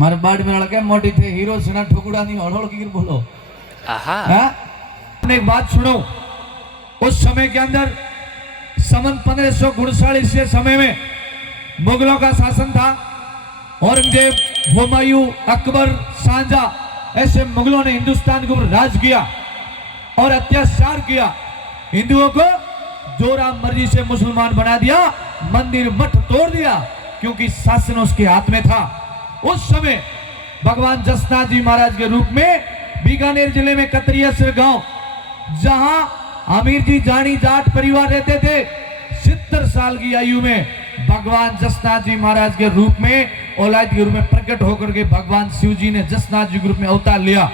मारे बाड़ में लड़के मोटी थे हीरो सुना ठोकुड़ा नहीं हड़ोड़ की बोलो। आपने एक बात सुनो, उस समय के अंदर सन 1539 के समय में मुगलों का शासन था। औरंगजेब, हुमायूं, अकबर, शाहजहां ऐसे मुगलों ने हिंदुस्तान के ऊपर राज किया और अत्याचार किया। हिंदुओं को जोरा मर्जी से मुसलमान बना दिया, मंदिर मठ तोड़ दिया, क्योंकि शासन उसके हाथ में था। उस समय भगवान जसनाथ जी महाराज के रूप में बीकानेर जिले में कतरियासर गांव, जहां आमिर जी जानी जाट परिवार रहते थे, 70 साल की आयु में भगवान जसनाथ जी महाराज के रूप में औलाद के रूप में प्रकट होकर के भगवान शिव जी ने जसनाथ जी के रूप में अवतार लिया।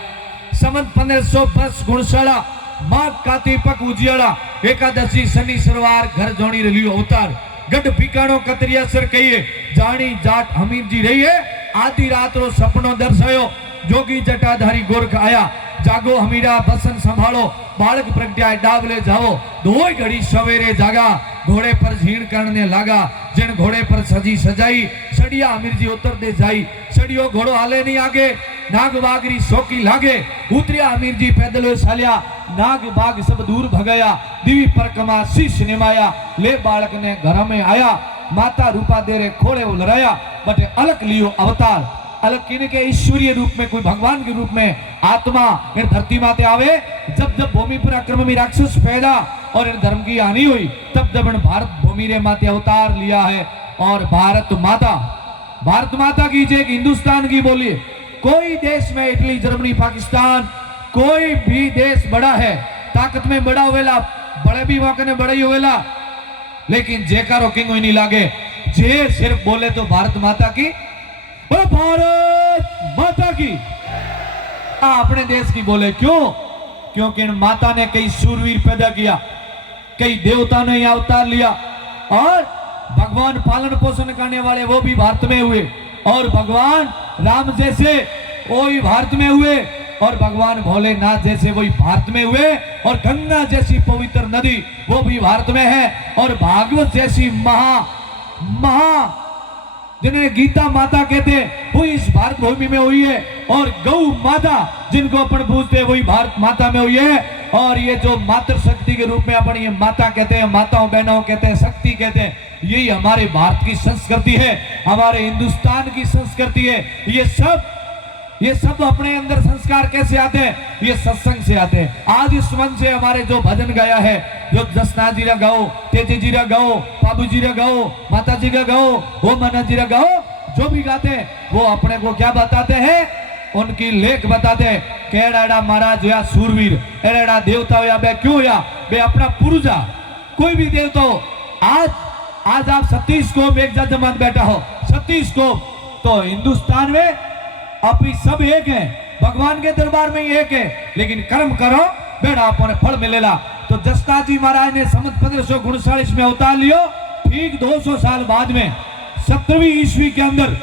संवत 1510 गुणशाला माघ कातिपक उजियाला एकादशी शनि सरवार घर जोड़ी रलियो अवतार गढ़ बीकाणो कतरियासर कहिए जानी जाट हमीर जी रहिए। आधी रात रो सपनो दर्शायो, जोगी जटाधारी गोरख आया, जागो हमीरा बसन संभालो, बालक प्रगट्याए डाबले जाओ, दोई घड़ी सवेरे जागा, घोड़े पर झीण करने लगा, जिन घोड़े पर सजी सजाई, सड़िया अमीर जी उतर दे जाई, सड़ियो घोड़ो हाले नहीं आगे, नाग बागरी सोकी लागे, उतरिया अमीर जी पैदल सालिया, नाग बाग सब दूर भगाया, दिवी पर कमा शीश निमाया, ले बालक ने घर में आया, माता रूपा दे रे खोड़े उलराया, बटे अलग लियो अवतार। अलग किने के ईश्वरीय रूप में, कोई भगवान के रूप में आत्मा इन धरती माते आवे। जब जब भूमि पर आक्रमणी राक्षस पैदा और इन धर्म की हानि हुई, तब जब इन भारत भूमि रे माते अवतार लिया है। और भारत माता की जय, हिंदुस्तान की बोलिए। कोई देश में इटली, जर्मनी, पाकिस्तान, कोई भी देश बड़ा है, ताकत में बड़ा होवेला, बड़े भी मौके ने बड़ा ही होवेला, लेकिन जेकारो किंग नहीं लागे। जे सिर्फ बोले तो भारत माता की, भारत माता की, अपने देश की बोले। क्यों? क्योंकि इन माता ने कई सूरवीर पैदा किया, कई देवता ने यहां अवतार लिया, और भगवान पालन पोषण करने वाले वो भी भारत में हुए, और भगवान राम जैसे वो भी भारत में हुए, और भगवान भोलेनाथ जैसे वही भारत में हुए, और गंगा जैसी पवित्र नदी वो भी भारत में है, और भागवत जैसी महा जिन्हें गीता माता कहते हैं वो इस भारत भूमि में हुई है, और गौ माता जिनको अपन पूजते हैं वही भारत माता में हुई है। और ये जो मातृ शक्ति के रूप में अपन ये माता कहते हैं, माताओं बहनों कहते हैं, शक्ति कहते हैं, यही हमारे भारत की संस्कृति है, हमारे हिंदुस्तान की संस्कृति है। ये सब अपने अंदर संस्कार कैसे आते हैं? ये सत्संग से आते हैं। आज इस मन से हमारे जो भजन गाया है, जो जसनाथ जी रा गाओ, तेजी जी रा गाओ, बाबू जी रा गाओ, माता जी का गाओ, वो मना जी रा गाओ, जो भी गाते हैं वो अपने को क्या बताते हैं? उनकी लेख बताते हैं। केड़ा महाराज या सूरवीर, एड़ा देवता हो या बे क्यों या बे अपना पुरुजा, कोई भी देवता हो। आज आप सतीश को एक जमात बैठा हो, सतीश को, तो हिंदुस्तान में अभी सब एक है, भगवान के दरबार में ही एक है, लेकिन कर्म करो बेड़ा अपन फल मिलेला। तो जसनाथ जी महाराज ने संवत 1539 में अवतार लियो। ठीक 200 साल बाद में 17वीं ईस्वी के अंदर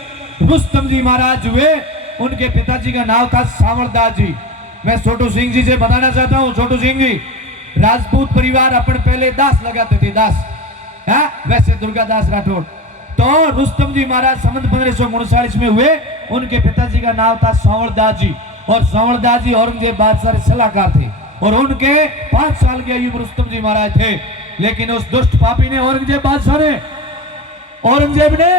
रुस्तम जी महाराज हुए। उनके पिताजी का नाम था सावरदास जी। मैं छोटू सिंह जी से बताना चाहता हूँ, छोटू सिंह जी राजपूत परिवार अपन पहले दास लगाते थे, दास है, वैसे दुर्गादास राठौड़। तो रुस्तम जी महाराज संवत 1539 में हुए। उनके पिताजी का नाम था संवरदास जी, और संवरदास जी औरंगजेब बादशाह सलाहकार थे, और उनके 5 साल की आयु में रुस्तम जी महाराज थे। लेकिन उस दुष्ट पापी ने, औरंगजेब बादशाह ने, औरंगजेब ने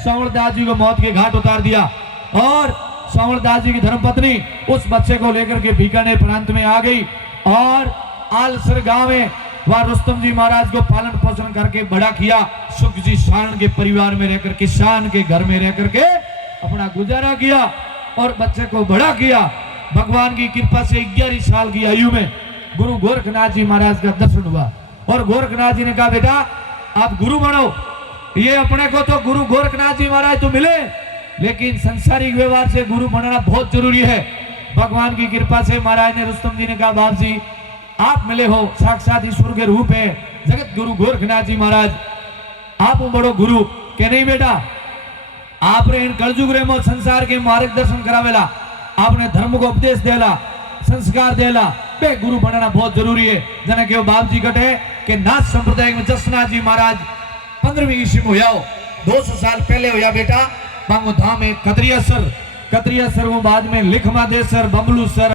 संवरदास जी को मौत के घाट उतार दिया, और संवरदास जी की धर्मपत्नी उस बच्चे को लेकर के बीकानेर प्रांत में आ गई, और आलसर गांव में वह रुस्तम जी महाराज को पालन पोषण करके बड़ा किया। सुख जी शान के परिवार में रहकर, किसान के घर में रहकर के अपना गुजारा किया, और बच्चे को बड़ा किया। भगवान की कृपा से 11 साल की आयु में गुरु गोरखनाथ जी महाराज का दर्शन हुआ, और गोरखनाथ जी ने कहा, बेटा आप गुरु बनो। ये अपने को तो गुरु गोरखनाथ जी महाराज तो मिले, लेकिन संसारिक व्यवहार से गुरु बनना बहुत जरूरी है। भगवान की कृपा से महाराज ने, रुस्तम जी ने कहा, बाप जी आप मिले हो, साक्षात ईश्वर के रूप है जगत गुरु गोरखनाथ जी महाराज, आप बड़ो गुरु के नहीं बेटा, आपने इन कलयुग रे मो संसार के मार्गदर्शन करावेला, आपने धर्म को उपदेश देला, संस्कार देला, बे गुरु बनना बहुत जरूरी है। जने के बाप जी कटे के नाथ संप्रदाय में जसनाथ जी महाराज 15वीं ईस्वी में हुआ, 200 साल पहले हुआ बेटा। बांगो धाम है कतरिया सर वो बाद में लिख मा दे सर बबलू सर